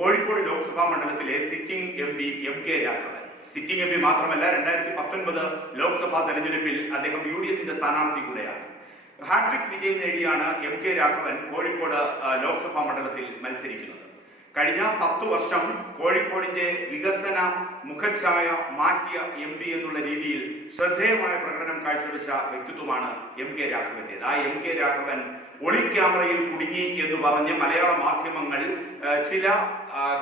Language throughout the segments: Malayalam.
കോഴിക്കോട് ലോക്സഭാ മണ്ഡലത്തിലെ sitting M P M K Raghavan. Sitting M P മാത്രമല്ല രണ്ടായിരത്തി പത്തൊൻപത് ലോക്സഭാ തെരഞ്ഞെടുപ്പിൽ അദ്ദേഹം യു ഡി എഫിന്റെ സ്ഥാനാർത്ഥി കൂടെയാണ്. ഹാട്രിക് വിജയം നേടിയാണ് എം കെ രാഘവൻ കോഴിക്കോട് ലോക്സഭാ മണ്ഡലത്തിൽ മത്സരിക്കുന്നത്. കഴിഞ്ഞ പത്തു വർഷം കോഴിക്കോടിന്റെ വികസന മുഖച്ഛായ മാറ്റിയ എം പി എന്നുള്ള രീതിയിൽ ശ്രദ്ധേയമായ പ്രകടനം കാഴ്ചവെച്ച വ്യക്തിത്വമാണ് എം കെ രാഘവന്റേത്. ആ എം കെ രാഘവൻ ഒളി ക്യാമറയിൽ കുടുങ്ങി എന്ന് പറഞ്ഞ് മലയാള മാധ്യമങ്ങൾ ചില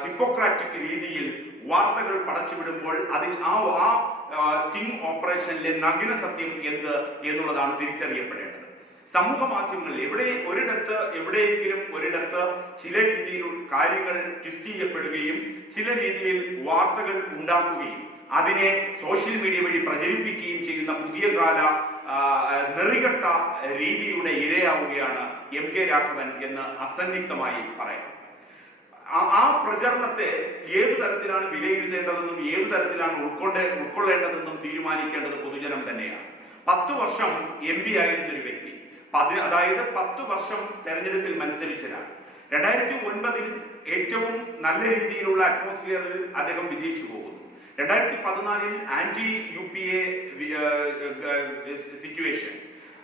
ഹിപ്പോക്രാറ്റിക് രീതിയിൽ വാർത്തകൾ പടച്ചുവിടുമ്പോൾ അതിൽ ആ ആ സ്റ്റിംഗ് ഓപ്പറേഷനിലെ നഗ്ന സത്യം എന്ത് എന്നുള്ളതാണ് തിരിച്ചറിയപ്പെടേണ്ടത്. സമൂഹ മാധ്യമങ്ങളിൽ എവിടെ ഒരിടത്ത് എവിടെയെങ്കിലും ഒരിടത്ത് ചില രീതിയിൽ കാര്യങ്ങൾ ട്വിസ്റ്റ് ചെയ്യപ്പെടുകയും ചില രീതിയിൽ വാർത്തകൾ ഉണ്ടാക്കുകയും അതിനെ സോഷ്യൽ മീഡിയ വഴി പ്രചരിപ്പിക്കുകയും ചെയ്യുന്ന പുതിയ കാല നെറികെട്ട രീതിയുടെ ഇരയാവുകയാണ് എം കെ രാഘവൻ എന്ന് അസന്നിഗ്ധമായി പറയാം. ആ- പ്രചരണത്തെ ഏതു തരത്തിലാണ് വിലയിരുത്തേണ്ടതെന്നും ഏതു തരത്തിലാണ് ഉൾക്കൊണ്ടേ ഉൾക്കൊള്ളേണ്ടതെന്നും തീരുമാനിക്കേണ്ടത് പൊതുജനം തന്നെയാണ്. പത്തു വർഷം എം പി ആയിരുന്ന ഒരു വ്യക്തി. പതി- അതായത് പത്ത് വർഷം തെരഞ്ഞെടുപ്പിൽ മത്സരിച്ചതാണ്. രണ്ടായിരത്തി ഒൻപതിൽ ഏറ്റവും നല്ല രീതിയിലുള്ള അറ്റ്മോസ്ഫിയറിൽ അദ്ദേഹം വിജയിച്ചു പോകുന്നു. രണ്ടായിരത്തി പതിനാലിൽ anti U P A situation.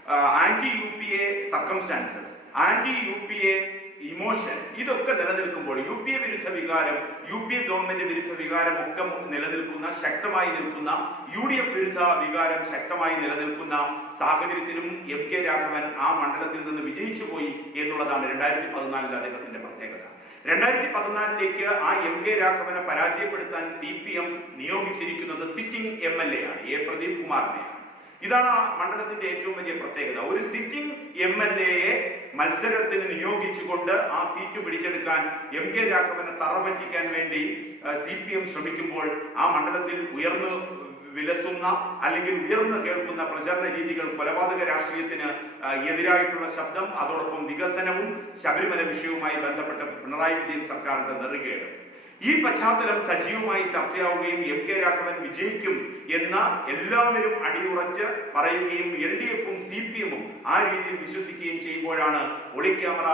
Anti U P A circumstances anti U P A emotion ഇതൊക്കെ നിലനിൽക്കുമ്പോൾ യു പി എ വിരുദ്ധ വികാരം യു പി എ ഗവൺമെന്റ് വിരുദ്ധ വികാരം ഒക്കെ നിലനിൽക്കുന്ന ശക്തമായി നിൽക്കുന്ന യു ഡി എഫ് വിരുദ്ധ വികാരം ശക്തമായി നിലനിൽക്കുന്ന സാഹചര്യത്തിലും എം കെ രാഘവൻ ആ മണ്ഡലത്തിൽ നിന്ന് വിജയിച്ചു പോയി എന്നുള്ളതാണ് രണ്ടായിരത്തി പതിനാലിൽ അദ്ദേഹത്തിന്റെ പ്രത്യേകത. രണ്ടായിരത്തി പതിനാലിലേക്ക് ആ എം കെ രാഘവനെ പരാജയപ്പെടുത്താൻ സി പി എം നിയോഗിച്ചിരിക്കുന്നത് സിറ്റിംഗ് എം എൽ എ ആണ് എ പ്രദീപ് കുമാറിനെയാണ്. ഇതാണ് ആ മണ്ഡലത്തിന്റെ ഏറ്റവും വലിയ പ്രത്യേകത. ഒരു സിറ്റിംഗ് എം എൽ എയെ മത്സരത്തിന് നിയോഗിച്ചുകൊണ്ട് ആ സീറ്റ് പിടിച്ചെടുക്കാൻ എം കെ രാഘവനെ തറപറ്റിക്കാൻ വേണ്ടി സി പി എം ശ്രമിക്കുമ്പോൾ ആ മണ്ഡലത്തിൽ ഉയർന്നു വിലസുന്ന അല്ലെങ്കിൽ ഉയർന്നു കേൾക്കുന്ന പ്രചരണ രീതികൾ കൊലപാതക രാഷ്ട്രീയത്തിന് എതിരായിട്ടുള്ള ശബ്ദം അതോടൊപ്പം വികസനവും ശബരിമല വിഷയവുമായി ബന്ധപ്പെട്ട പിണറായി വിജയൻ സർക്കാരിന്റെ നെറുകേട്. ഈ പശ്ചാത്തലം സജീവമായി ചർച്ചയാവുകയും എം കെ രാഘവൻ വിജയിക്കും എന്ന എല്ലാവരും അടിയുറച്ച് പറയുകയും എൽ ഡി എഫും സി പി എമ്മും ആ രീതിയിൽ വിശ്വസിക്കുകയും ചെയ്യുമ്പോഴാണ് ഒളിക്യാമറ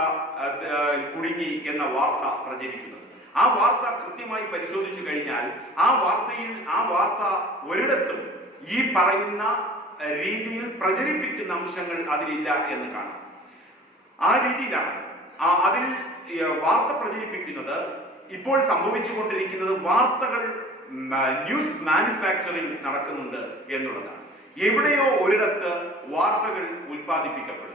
കുടുങ്ങി എന്ന വാർത്ത പ്രചരിക്കുന്നത്. ആ വാർത്ത കൃത്യമായി പരിശോധിച്ചു കഴിഞ്ഞാൽ ആ വാർത്തയിൽ ആ വാർത്ത ഒരിടത്തും ഈ പറയുന്ന രീതിയിൽ പ്രചരിപ്പിക്കുന്ന അംശങ്ങൾ അതിലില്ല എന്ന് കാണാം. ആ രീതിയിലാണ്. അതിൽ വാർത്ത പ്രചരിപ്പിക്കുന്നത് ഇപ്പോൾ സംഭവിച്ചുകൊണ്ടിരിക്കുന്നത് വാർത്തകൾ ന്യൂസ് മാനുഫാക്ചറിംഗ് നടക്കുന്നുണ്ട് എന്നുള്ളതാണ്. എവിടെയോ ഒരിടത്ത് വാർത്തകൾ ഉൽപ്പാദിപ്പിക്കപ്പെടുന്നു.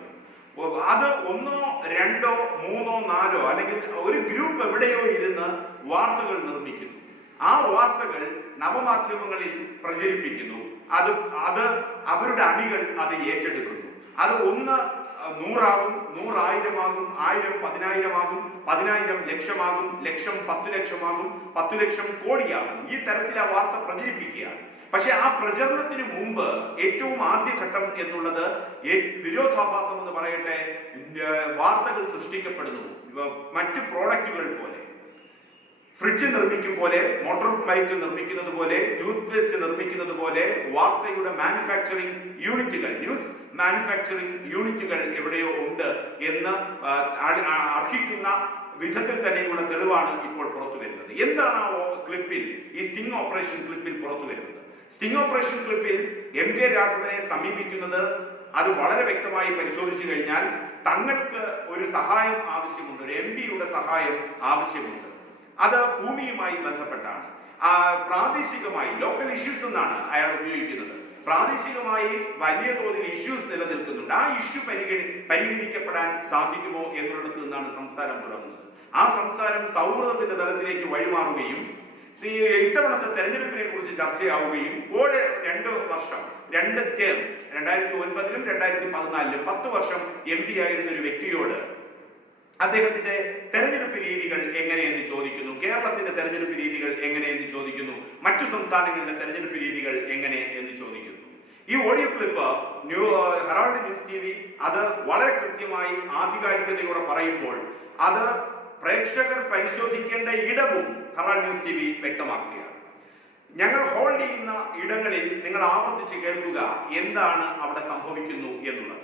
അത് ഒന്നോ രണ്ടോ മൂന്നോ നാലോ അല്ലെങ്കിൽ ഒരു ഗ്രൂപ്പ് എവിടെയോ ഇരുന്ന് വാർത്തകൾ നിർമ്മിക്കുന്നു. ആ വാർത്തകൾ നവമാധ്യമങ്ങളിൽ പ്രചരിപ്പിക്കുന്നു. അത് അത് അവരുടെ അണികൾ അത് ഏറ്റെടുക്കുന്നു. അത് ഒന്ന് നൂറാകും നൂറായിരമാകും ആയിരം പതിനായിരമാകും പതിനായിരം ലക്ഷമാകും ലക്ഷം പത്തു ലക്ഷമാകും പത്തു ലക്ഷം കോടിയാകും. ഈ തരത്തിൽ ആ വാർത്ത പ്രചരിപ്പിക്കുകയാണ്. പക്ഷെ ആ പ്രചരണത്തിന് മുമ്പ് ഏറ്റവും ആദ്യഘട്ടം എന്നുള്ളത് വിരോധാഭാസം എന്ന് പറയട്ടെ വാർത്തകൾ സൃഷ്ടിക്കപ്പെടുന്നു. മറ്റു പ്രോഡക്റ്റുകൾ പോലെ. ഫ്രിഡ്ജ് നിർമ്മിക്കും പോലെ മോട്ടോർ ബൈക്ക് നിർമ്മിക്കുന്നത് പോലെ ടൂത്ത് പേസ്റ്റ് നിർമ്മിക്കുന്നത് പോലെ വാർത്തയുടെ മാനുഫാക്ചറിംഗ് യൂണിറ്റുകൾ ന്യൂസ് മാനുഫാക്ചറിംഗ് യൂണിറ്റുകൾ എവിടെയോ ഉണ്ട് എന്ന് അർഹിക്കുന്ന വിധത്തിൽ തന്നെയുള്ള തെളിവാണ് ഇപ്പോൾ പുറത്തു വരുന്നത്. എന്താണ് ആ ക്ലിപ്പിൽ ഈ സ്റ്റിംഗ് ഓപ്പറേഷൻ ക്ലിപ്പിൽ പുറത്തു വരുന്നത്? സ്റ്റിംഗ് ഓപ്പറേഷൻ ക്ലിപ്പിൽ എം കെ രാഘവനെ സമീപിക്കുന്നത് അത് വളരെ വ്യക്തമായി പരിശോധിച്ചു കഴിഞ്ഞാൽ തങ്ങൾക്ക് ഒരു സഹായം ആവശ്യമുണ്ട് ഒരു എം പിയുടെ സഹായം ആവശ്യമുണ്ട്. അത് ഭൂമിയുമായി ബന്ധപ്പെട്ടാണ്. ആ, പ്രാദേശികമായി ലോക്കൽ ഇഷ്യൂസ് എന്നാണ് അയാൾ ഉപയോഗിക്കുന്നത്. പ്രാദേശികമായി വലിയ തോതിൽ ഇഷ്യൂസ് നിലനിൽക്കുന്നുണ്ട്. ആ ഇഷ്യൂ പരിഗണി പരിഹരിക്കപ്പെടാൻ സാധിക്കുമോ എന്നുള്ളിടത്ത് നിന്നാണ് സംസാരം തുടങ്ങുന്നത്. ആ സംസാരം സൗഹൃദത്തിന്റെ തലത്തിലേക്ക് വഴിമാറുകയും ഇത്തവണത്തെ തെരഞ്ഞെടുപ്പിനെ കുറിച്ച് ചർച്ചയാവുകയും ഓടെ രണ്ട് വർഷം രണ്ട് ടേം രണ്ടായിരത്തി ഒൻപതിലും രണ്ടായിരത്തി പതിനാലിലും പത്ത് വർഷം എം പി ആയിരുന്ന ഒരു വ്യക്തിയോട് അദ്ദേഹത്തിന്റെ തെരഞ്ഞെടുപ്പ് രീതികൾ എങ്ങനെയെന്ന് ചോദിക്കുന്നു? കേരളത്തിന്റെ തെരഞ്ഞെടുപ്പ് രീതികൾ എങ്ങനെയെന്ന് ചോദിക്കുന്നു? മറ്റു സംസ്ഥാനങ്ങളിലെ തെരഞ്ഞെടുപ്പ് രീതികൾ എങ്ങനെ എന്ന് ചോദിക്കുന്നു. ഈ audio clip new Herald news T V അത് വളരെ കൃത്യമായി ആധികാരികതയോടെ പറയുമ്പോൾ അത് പ്രേക്ഷകർ പരിശോധിക്കേണ്ട ഇടവും ഹെറാൾഡ് ന്യൂസ് ടി വി വ്യക്തമാക്കുകയാണ്. ഞങ്ങൾ ഹോൾഡ് ചെയ്യുന്ന ഇടങ്ങളിൽ നിങ്ങൾ ആവർത്തിച്ച് കേൾക്കുക എന്താണ് അവിടെ സംഭവിക്കുന്നു എന്നുള്ളത്.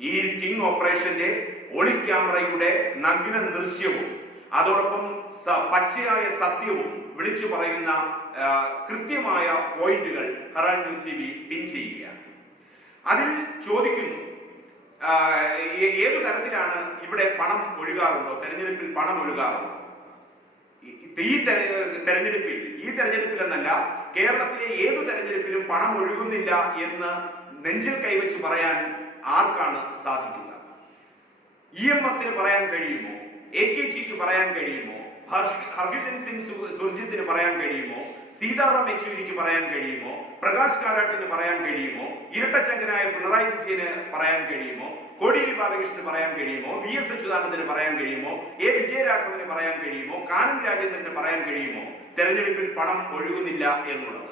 ഈ സ്റ്റിംഗ് ഓപ്പറേഷന്റെ ഒളി ക്യാമറയുടെ നഗ്ന ദൃശ്യവും അതോടൊപ്പം പച്ചയായ സത്യവും വിളിച്ചു പറയുന്ന കൃത്യമായ പോയിന്റുകൾ ഹറാൻ ന്യൂസ് ടി വി പിൻ ചെയ്യുകയാണ്. അതിൽ ചോദിക്കുന്നു ഏതു തരത്തിലാണ് ഇവിടെ പണം ഒഴുകാറുണ്ടോ? തെരഞ്ഞെടുപ്പിൽ പണം ഒഴുകാറുണ്ടോ? ഈ- ഈ തെര- തെരഞ്ഞെടുപ്പിൽ ഈ തെരഞ്ഞെടുപ്പിൽ എന്നല്ല കേരളത്തിലെ ഏതു തെരഞ്ഞെടുപ്പിലും പണം ഒഴുകുന്നില്ല എന്ന് നെഞ്ചിൽ കൈവച്ച് പറയാൻ ആർക്കാണ് സാധിക്കുക ഇ എം എസിന് പറയാൻ കഴിയുമോ എ കെ ജിക്ക് പറയാൻ കഴിയുമോ ഹർഭജൻ സിംഗ് സുർജിത്തിന് പറയാൻ കഴിയുമോ സീതാറാം യെച്ചൂരിക്ക് പറയാൻ കഴിയുമോ പ്രകാശ് കാരാട്ടിന് പറയാൻ കഴിയുമോ ഇരട്ടച്ചങ്കനായ പിണറായി വിജയന് പറയാൻ കഴിയുമോ കോടിയേരി ബാലകൃഷ്ണന് പറയാൻ കഴിയുമോ വി എസ് അച്യുതാനന്ദന് പറയാൻ കഴിയുമോ എ വിജയരാഘവന് പറയാൻ കഴിയുമോ കാനം രാജേന്ദ്രന് പറയാൻ കഴിയുമോ തെരഞ്ഞെടുപ്പിൽ പണം ഒഴുകുന്നില്ല എന്നുള്ളത്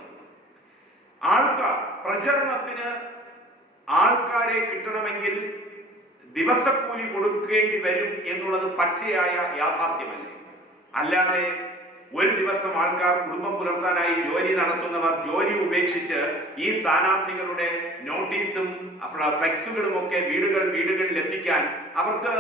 ആൾക്കാർ പ്രചരണത്തിന് ആൾക്കാരെ കിട്ടണമെങ്കിൽ ദിവസക്കൂലി കൊടുക്കേണ്ടി വരും എന്നുള്ളത് പച്ചയായ യാഥാർത്ഥ്യമല്ലേ? അല്ലാതെ ഒരു ദിവസം ആൾക്കാർ കുടുംബം പുലർത്താനായി ജോലി നടത്തുന്നവർ ജോലി ഉപേക്ഷിച്ച് ഈ സ്ഥാനാർത്ഥികളുടെ നോട്ടീസും ഫ്ല- ഫ്ലെക്സുകളും ഒക്കെ വീടുകൾ വീടുകളിൽ എത്തിക്കാൻ അവർക്ക്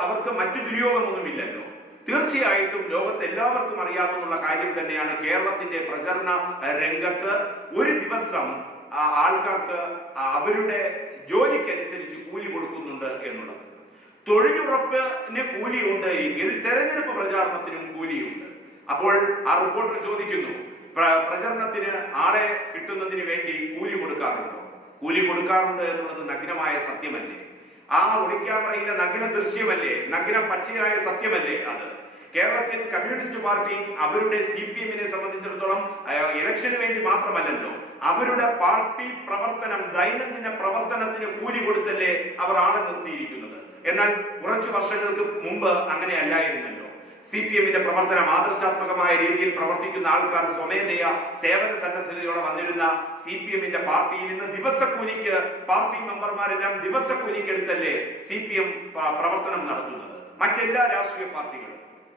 അവർക്ക് മറ്റു ദുര്യോഗമൊന്നുമില്ലല്ലോ. തീർച്ചയായിട്ടും ലോകത്ത് എല്ലാവർക്കും അറിയാവുന്ന കാര്യം തന്നെയാണ് കേരളത്തിന്റെ പ്രചരണ രംഗത്ത് ഒരു ദിവസം ആൾക്കാർക്ക് അവരുടെ ജോലിക്കനുസരിച്ച് കൂലി കൊടുക്കുന്നുണ്ട് എന്നുള്ളത്. തൊഴിലുറപ്പിന് കൂലിയുണ്ട് എങ്കിൽ തെരഞ്ഞെടുപ്പ് പ്രചാരണത്തിനും കൂലിയുണ്ട്. അപ്പോൾ ആ റിപ്പോർട്ടർ ചോദിക്കുന്നു പ്ര- പ്രചരണത്തിന് ആളെ കിട്ടുന്നതിന് വേണ്ടി കൂലി കൊടുക്കാറുണ്ടോ? കൂലി കൊടുക്കാറുണ്ട് എന്നുള്ളത് നഗ്നമായ സത്യമല്ലേ? ആ ഒളിക്യാമറയിലെ നഗ്ന ദൃശ്യമല്ലേ നഗ്ന പച്ചയായ സത്യമല്ലേ അത്? കേരളത്തിൽ കമ്മ്യൂണിസ്റ്റ് പാർട്ടി അവരുടെ സി പി എമ്മിനെ സംബന്ധിച്ചിടത്തോളം ഇലക്ഷന് വേണ്ടി മാത്രമല്ലല്ലോ അവരുടെ പാർട്ടി പ്രവർത്തനം ദൈനംദിന പ്രവർത്തനത്തിന് കൂലി കൊടുത്തല്ലേ അവർ ആളെ നിർത്തിയിരിക്കുന്നത്. എന്നാൽ കുറച്ചു വർഷങ്ങൾക്ക് മുമ്പ് അങ്ങനെ അല്ലായിരുന്നല്ലോ. സി പി എമ്മിന്റെ പ്രവർത്തനം ആദർശാത്മകമായ രീതിയിൽ പ്രവർത്തിക്കുന്ന ആൾക്കാർ സ്വമേധയ സേവന സന്നദ്ധതയോടെ വന്നിരുന്ന സി പി എമ്മിന്റെ പാർട്ടിയിൽ നിന്ന് ദിവസക്കൂലിക്ക് പാർട്ടി മെമ്പർമാരെല്ലാം ദിവസക്കൂലിക്ക് എടുത്തല്ലേ സി പി എം പ്രവർത്തനം നടത്തുന്നത്. മറ്റെല്ലാ രാഷ്ട്രീയ പാർട്ടികളും.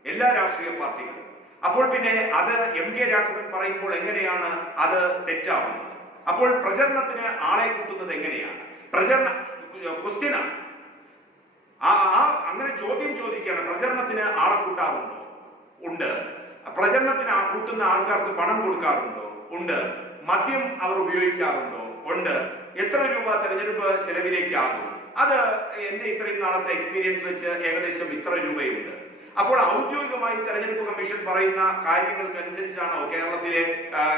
എല്ലാ രാഷ്ട്രീയ പാർട്ടികളും. അപ്പോൾ പിന്നെ അത് എം കെ രാഘവൻ പറയുമ്പോൾ എങ്ങനെയാണ് അത് തെറ്റാവുന്നത്? അപ്പോൾ പ്രചരണത്തിന് ആളെ കൂട്ടുന്നത് എങ്ങനെയാണ്? പ്രചരണ ക്വസ്റ്റ്യനാണ്. ആ അങ്ങനെ ചോദ്യം ചോദിക്കുകയാണ് പ്രചരണത്തിന് ആളെ കൂട്ടാറുണ്ടോ? ഉണ്ട്. പ്രചരണത്തിന് കൂട്ടുന്ന ആൾക്കാർക്ക് പണം കൊടുക്കാറുണ്ടോ? ഉണ്ട്. മദ്യം അവർ ഉപയോഗിക്കാറുണ്ടോ? ഉണ്ട്. എത്ര രൂപ തെരഞ്ഞെടുപ്പ് ചെലവിലേക്ക് ആകും അത് എന്റെ ഇത്രയും നാളത്തെ എക്സ്പീരിയൻസ് വെച്ച് ഏകദേശം ഇത്ര രൂപയുണ്ട്. അപ്പോൾ ഔദ്യോഗികമായി തെരഞ്ഞെടുപ്പ് കമ്മീഷൻ പറയുന്ന കാര്യങ്ങൾക്കനുസരിച്ചാണോ കേരളത്തിലെ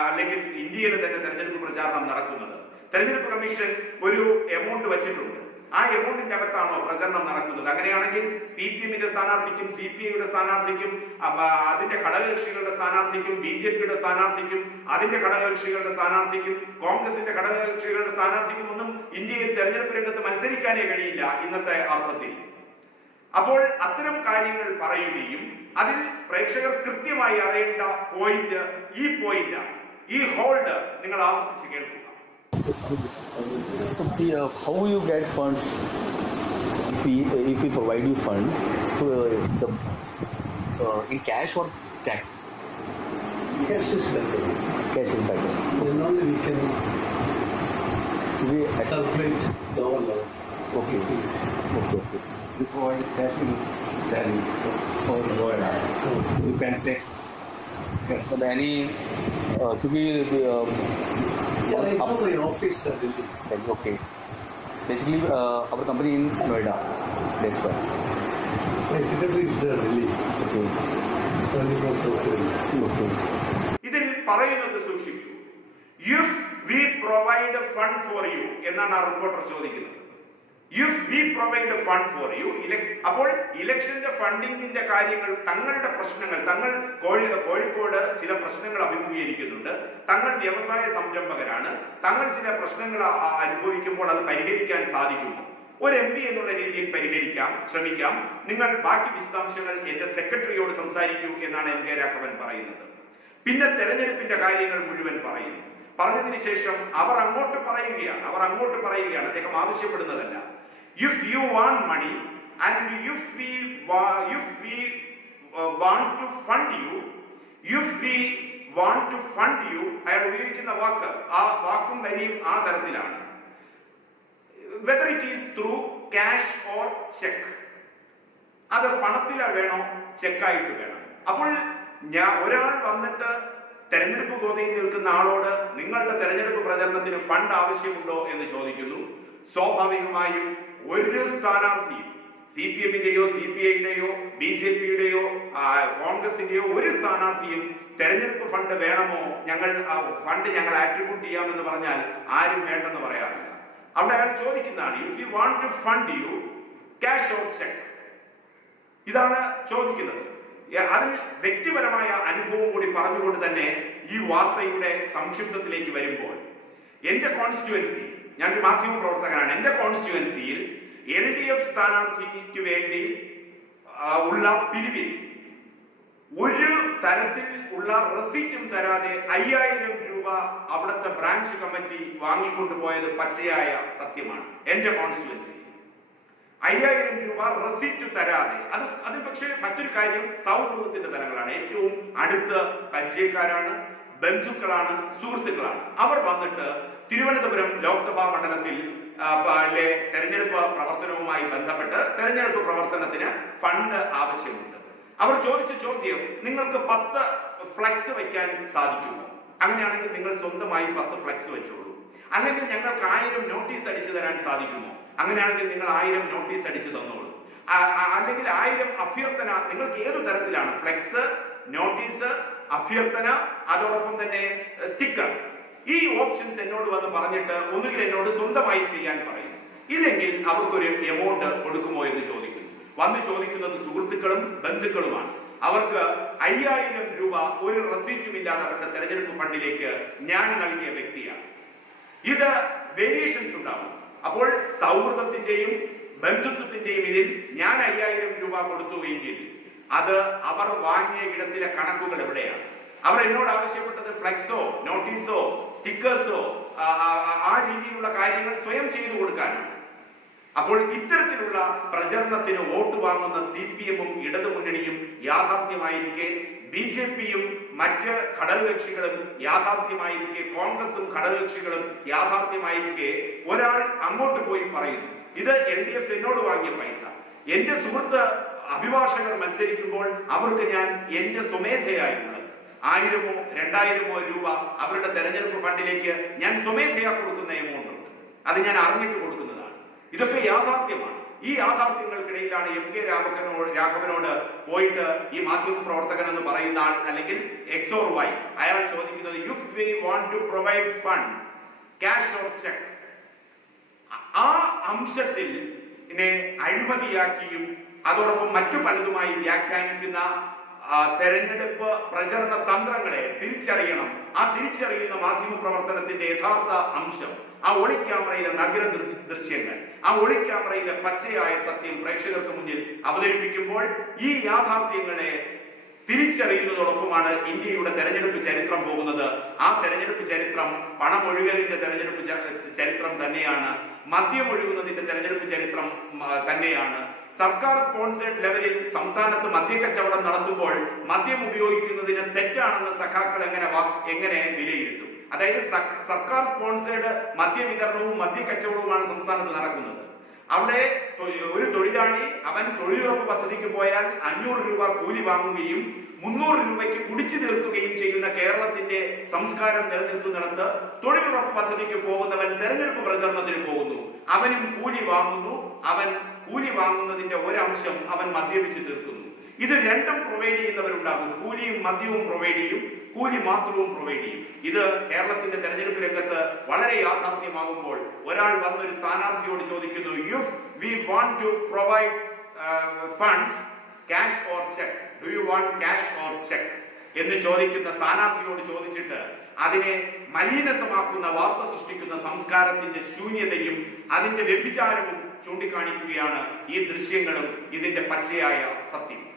അല്ലെങ്കിൽ ഇന്ത്യയിലെ തന്നെ തെരഞ്ഞെടുപ്പ് പ്രചാരണം നടക്കുന്നത്? തെരഞ്ഞെടുപ്പ് കമ്മീഷൻ ഒരു എമൗണ്ട് വെച്ചിട്ടുണ്ട്. ആ എമൗണ്ടിന്റെ അകത്താണോ പ്രചരണം നടക്കുന്നത്? അങ്ങനെയാണെങ്കിൽ സി പി എമ്മിന്റെ സ്ഥാനാർത്ഥിക്കും സി പി ഐയുടെ സ്ഥാനാർത്ഥിക്കും അതിന്റെ ഘടകകക്ഷികളുടെ സ്ഥാനാർത്ഥിക്കും ബി ജെ പിയുടെ സ്ഥാനാർത്ഥിക്കും അതിന്റെ ഘടകകക്ഷികളുടെ സ്ഥാനാർത്ഥിക്കും കോൺഗ്രസിന്റെ ഘടകകക്ഷികളുടെ സ്ഥാനാർത്ഥിക്കും ഒന്നും ഇന്ത്യയിൽ തെരഞ്ഞെടുപ്പ് രംഗത്ത് മത്സരിക്കാനേ കഴിയില്ല ഇന്നത്തെ അർത്ഥത്തിൽ. അപ്പോൾ അത്തരം കാര്യങ്ങൾ പറയുകയും അതിൽ പ്രേക്ഷകർ കൃത്യമായി അറിയേണ്ട പോയിന്റ് ഈ പോയിന്റ് ഈ ഹോൾഡ് നിങ്ങൾ ആവർത്തിച്ച് കേൾക്കുക how you get funds if you provide you fund in cash or cheque Cash is better. Cash is better. Then only we can we. okay See. okay okay you provide cash in Delhi or Noida. You can text cash. but any uh, क्योंकि uh, Yeah, I one know up- my office at Delhi. like, okay basically uh, our company in Noida that's why My secretary is there, Delhi. okay So only for South Delhi. okay ഇതിൽ പറയുന്നത് സൂക്ഷിക്കൂ if we provide fund for you എന്നാണ് ആ റിപ്പോർട്ടർ ചോദിക്കുന്നത് if we provide fund for you അപ്പോൾ ഇലക്ഷന്റെ ഫണ്ടിങ്ങിന്റെ കാര്യങ്ങൾ തങ്ങളുടെ പ്രശ്നങ്ങൾ തങ്ങൾ കോഴി കോഴിക്കോട് ചില പ്രശ്നങ്ങൾ അഭിമുഖീകരിക്കുന്നുണ്ട്. തങ്ങൾ വ്യവസായ സംരംഭകരാണ്. തങ്ങൾ ചില പ്രശ്നങ്ങൾ അനുഭവിക്കുമ്പോൾ അത് പരിഹരിക്കാൻ സാധിക്കുമോ ഒരു എം പി എന്നുള്ള രീതിയിൽ പരിഹരിക്കാം ശ്രമിക്കാം. നിങ്ങൾ ബാക്കി വിശദാംശങ്ങൾ എന്റെ സെക്രട്ടറിയോട് സംസാരിക്കൂ എന്നാണ് എം കെ രാഘവൻ പറയുന്നത്. പിന്നെ തെരഞ്ഞെടുപ്പിന്റെ കാര്യങ്ങൾ മുഴുവൻ പറയുന്നു. പറഞ്ഞതിന് ശേഷം അവർ അങ്ങോട്ട് പറയുകയാണ്. അവർ അങ്ങോട്ട് പറയുകയാണ്. അദ്ദേഹം ആവശ്യപ്പെടുന്നതല്ല. If and want money and feel want to fund you you fund want to fund you അയാൾ ഉപയോഗിക്കുന്ന വാക്ക് ആ വാക്കും വരിയും ആ തരത്തിലാണ്. Whether it is through cash or cheque അത് പണത്തിലാ വേണോ ചെക്കായിട്ട് വേണം. അപ്പോൾ ഞാൻ ഒരാൾ വന്നിട്ട് തെരഞ്ഞെടുപ്പ് ഗോതയിൽ നിൽക്കുന്ന ആളോട് നിങ്ങളുടെ തെരഞ്ഞെടുപ്പ് പ്രചരണത്തിന് ഫണ്ട് ആവശ്യമുണ്ടോ എന്ന് ചോദിക്കുന്നു. സ്വാഭാവികമായും ഒരു സ്ഥാനാർത്ഥിയും സി പി എമ്മിന്റെയോ സി പി ഐയുടെയോ ബി ജെ പിയുടെയോ കോൺഗ്രസിന്റെയോ ഒരു സ്ഥാനാർത്ഥിയും തെരഞ്ഞെടുപ്പ് ഫണ്ട് വേണമോ? ഞങ്ങൾ ഫണ്ട് ഞങ്ങൾ ആട്രിബ്യൂട്ട് ചെയ്യാമെന്ന് പറഞ്ഞാൽ ആരും വേണ്ടെന്ന് പറയാറില്ല. അവിടെ അയാൾ ചോദിക്കുന്നതാണ് if you want to fund you cash or cheque ഇതാണ് ചോദിക്കുന്നത്. അതിൽ വ്യക്തിപരമായ അനുഭവം കൂടി പറഞ്ഞുകൊണ്ട് തന്നെ ഈ വാർത്തയുടെ സംക്ഷിപ്തത്തിലേക്ക് വരുമ്പോൾ എന്റെ കോൺസ്റ്റിറ്റുവൻസി ഞാൻ മാധ്യമ പ്രവർത്തകനാണ് എന്റെ കോൺസ്റ്റിറ്റുവൻസിയിൽ എൽ ഡി എഫ് സ്ഥാനാർത്ഥിക്ക് വേണ്ടി ഉള്ള പിരിവിൽ ഒരു തരത്തിൽ ഉള്ള റെസീറ്റും തരാതെ അയ്യായിരം രൂപ അവിടുത്തെ ബ്രാഞ്ച് കമ്മിറ്റി വാങ്ങിക്കൊണ്ടുപോയത് പച്ചയായ സത്യമാണ്. എന്റെ കോൺസ്റ്റിറ്റുവൻസി അയ്യായിരം രൂപ റെസിപ്റ്റ് തരാതെ. അത് അത് പക്ഷേ മറ്റൊരു കാര്യം സൗഹൃദത്തിന്റെ തലങ്ങളാണ്. ഏറ്റവും അടുത്ത പരിചയക്കാരാണ് ബന്ധുക്കളാണ് സുഹൃത്തുക്കളാണ്. അവർ വന്നിട്ട് തിരുവനന്തപുരം ലോക്സഭാ മണ്ഡലത്തിൽ തെരഞ്ഞെടുപ്പ് പ്രവർത്തനവുമായി ബന്ധപ്പെട്ട് തെരഞ്ഞെടുപ്പ് പ്രവർത്തനത്തിന് ഫണ്ട് ആവശ്യമുണ്ട്. അവർ ചോദിച്ച ചോദ്യം നിങ്ങൾക്ക് പത്ത് ഫ്ലെക്സ് വയ്ക്കാൻ സാധിക്കുമോ? അങ്ങനെയാണെങ്കിൽ നിങ്ങൾ സ്വന്തമായി പത്ത് ഫ്ലെക്സ് വെച്ചോളൂ. അല്ലെങ്കിൽ ഞങ്ങൾക്ക് ആയിരം നോട്ടീസ് അടിച്ചു തരാൻ സാധിക്കുമോ? അങ്ങനെയാണെങ്കിൽ നിങ്ങൾ ആയിരം നോട്ടീസ് അടിച്ചു തന്നോളൂ. അല്ലെങ്കിൽ ആയിരം അഭ്യർത്ഥന നിങ്ങൾക്ക് ഏതു തരത്തിലാണ് ഫ്ലെക്സ് നോട്ടീസ് അഭ്യർത്ഥന അതോടൊപ്പം തന്നെ സ്റ്റിക്കർ ഈ ഓപ്ഷൻസ് എന്നോട് വന്ന് പറഞ്ഞിട്ട് ഒന്നുകിൽ എന്നോട് സ്വന്തമായി ചെയ്യാൻ പറയും. ഇല്ലെങ്കിൽ അവർക്കൊരു എമൗണ്ട് കൊടുക്കുമോ എന്ന് ചോദിക്കുന്നു. വന്ന് ചോദിക്കുന്നത് സുഹൃത്തുക്കളും ബന്ധുക്കളുമാണ്. അവർക്ക് അയ്യായിരം രൂപ ഒരു റെസീറ്റും ഇല്ലാതെ അവരുടെ തെരഞ്ഞെടുപ്പ് ഫണ്ടിലേക്ക് ഞാൻ നൽകിയ വ്യക്തിയാണ്. ഇത് വേരിയേഷൻസ് ഉണ്ടാവും. അപ്പോൾ സൗഹൃദത്തിന്റെയും ബന്ധുത്വത്തിന്റെയും ഇതിൽ ഞാൻ അയ്യായിരം രൂപ കൊടുത്തു എങ്കിൽ അത് അവർ വാങ്ങിയ ഇടത്തിലെ കണക്കുകൾ എവിടെയാണ്? അവർ എന്നോട് ആവശ്യപ്പെട്ടത് ഫ്ലെക്സോ നോട്ടീസോ സ്റ്റിക്കേഴ്സോ ആ രീതിയിലുള്ള കാര്യങ്ങൾ സ്വയം ചെയ്തു കൊടുക്കാനാണ്. അപ്പോൾ ഇത്തരത്തിലുള്ള പ്രചരണത്തിന് വോട്ട് വാങ്ങുന്ന സി പി എമ്മും ഇടതുമുന്നണിയും യാഥാർത്ഥ്യമായിരിക്കെ ബി ജെ പിയും മറ്റ് ഘടകകക്ഷികളും യാഥാർത്ഥ്യമായിരിക്കെ കോൺഗ്രസും ഘടകകക്ഷികളും യാഥാർത്ഥ്യമായിരിക്കെ ഒരാൾ അങ്ങോട്ട് പോയി പറയുന്നു ഇത് എൽ ഡി എഫ് എന്നോട് വാങ്ങിയ പൈസ. എന്റെ സുഹൃത്ത് അഭിഭാഷകർ മത്സരിക്കുമ്പോൾ അവർക്ക് ഞാൻ എന്റെ സ്വമേധയായുള്ളത് ആയിരമോ രണ്ടായിരമോ രൂപ അവരുടെ തെരഞ്ഞെടുപ്പ് ഫണ്ടിലേക്ക് ഞാൻ സ്വമേധയാ കൊടുക്കുന്ന എമൗണ്ട് ഉണ്ട്. അത് ഞാൻ അറിഞ്ഞിട്ട് കൊടുക്കുന്നതാണ്. ഇതൊക്കെ യാഥാർത്ഥ്യമാണ്. ഈ യാഥാർത്ഥ്യങ്ങൾക്കിടയിലാണ് എം കെ രാഘവനോട് രാഘവനോട് പോയിട്ട് ഈ മാധ്യമ പ്രവർത്തകൻ എന്ന് പറയുന്ന ആൾ അല്ലെങ്കിൽ എക്സോർ വൈ അയാൾ ചോദിക്കുന്നത് if we want to provide fund cash or cheque ആ അംശത്തിൽ അഴിമതിയാക്കിയും അതോടൊപ്പം മറ്റു പലതുമായി വ്യാഖ്യാനിക്കുന്ന തെരഞ്ഞെടുപ്പ് പ്രചരണ തന്ത്രങ്ങളെ തിരിച്ചറിയണം. ആ തിരിച്ചറിയുന്ന മാധ്യമ പ്രവർത്തനത്തിന്റെ യഥാർത്ഥ അംശം ആ ഒളിക്യാമറയിലെ നഗര ദൃശ്യങ്ങൾ ആ ഒളിക്യാമറയിലെ പച്ചയായ സത്യം പ്രേക്ഷകർക്ക് മുന്നിൽ അവതരിപ്പിക്കുമ്പോൾ ഈ യാഥാർത്ഥ്യങ്ങളെ തിരിച്ചറിയുന്നതോടൊപ്പമാണ് ഇന്ത്യയുടെ തെരഞ്ഞെടുപ്പ് ചരിത്രം പോകുന്നത്. ആ തെരഞ്ഞെടുപ്പ് ചരിത്രം പണമൊഴുകലിന്റെ തെരഞ്ഞെടുപ്പ് ചരിത്രം തന്നെയാണ്. മദ്യമൊഴുകുന്നതിന്റെ തെരഞ്ഞെടുപ്പ് ചരിത്രം തന്നെയാണ്. സർക്കാർ സ്പോൺസേഡ് ലെവലിൽ സംസ്ഥാനത്ത് മദ്യക്കച്ചവടം നടത്തുമ്പോൾ മദ്യം ഉപയോഗിക്കുന്നതിന് തെറ്റാണെന്ന് സഖാക്കൾ എങ്ങനെ എങ്ങനെ വിലയിരുത്തും? അതായത് സർക്കാർ സ്പോൺസേഡ് മദ്യവിതരണവും മദ്യക്കച്ചവടവുമാണ് സംസ്ഥാനത്ത് നടക്കുന്നത്. അവിടെ ഒരു തൊഴിലാളി അവൻ തൊഴിലുറപ്പ് പദ്ധതിക്ക് പോയാൽ അഞ്ഞൂറ് രൂപ കൂലി വാങ്ങുകയും മുന്നൂറ് രൂപയ്ക്ക് കുടിച്ചു തീർക്കുകയും ചെയ്യുന്ന കേരളത്തിന്റെ സംസ്കാരം നിലനിൽക്കുന്നിടത്ത് തൊഴിലുറപ്പ് പദ്ധതിക്ക് പോകുന്നവൻ തെരഞ്ഞെടുപ്പ് പ്രചരണത്തിന് പോകുന്നു. അവനും കൂലി വാങ്ങുന്നു. അവൻ കൂലി വാങ്ങുന്നതിന്റെ ഒരംശം അവൻ മദ്യപിച്ച് തീർക്കുന്നു. ഇത് രണ്ടും പ്രൊവൈഡ് ചെയ്യുന്നവരുണ്ടാകും. കൂലിയും മദ്യവും പ്രൊവൈഡ് ചെയ്യും. കൂലി മാത്രവും പ്രൊവൈഡ് ചെയ്യും. ഇത് കേരളത്തിന്റെ തെരഞ്ഞെടുപ്പ് രംഗത്ത് വളരെ യാഥാർത്ഥ്യമാകുമ്പോൾ ഒരാൾ വന്ന ഒരു സ്ഥാനാർത്ഥിയോട് ചോദിക്കുന്നു if we want to provide fund cash or cheque do you want cash or cheque എന്ന് ചോദിക്കുന്ന സ്ഥാനാർത്ഥിയോട് ചോദിച്ചിട്ട് അതിനെ മലീനസമാക്കുന്ന വാർത്ത സൃഷ്ടിക്കുന്ന സംസ്കാരത്തിന്റെ ശൂന്യതയും അതിന്റെ വ്യഭിചാരവും ചൂണ്ടിക്കാണിക്കുകയാണ് ഈ ദൃശ്യങ്ങളും ഇതിന്റെ പച്ചയായ സത്യം.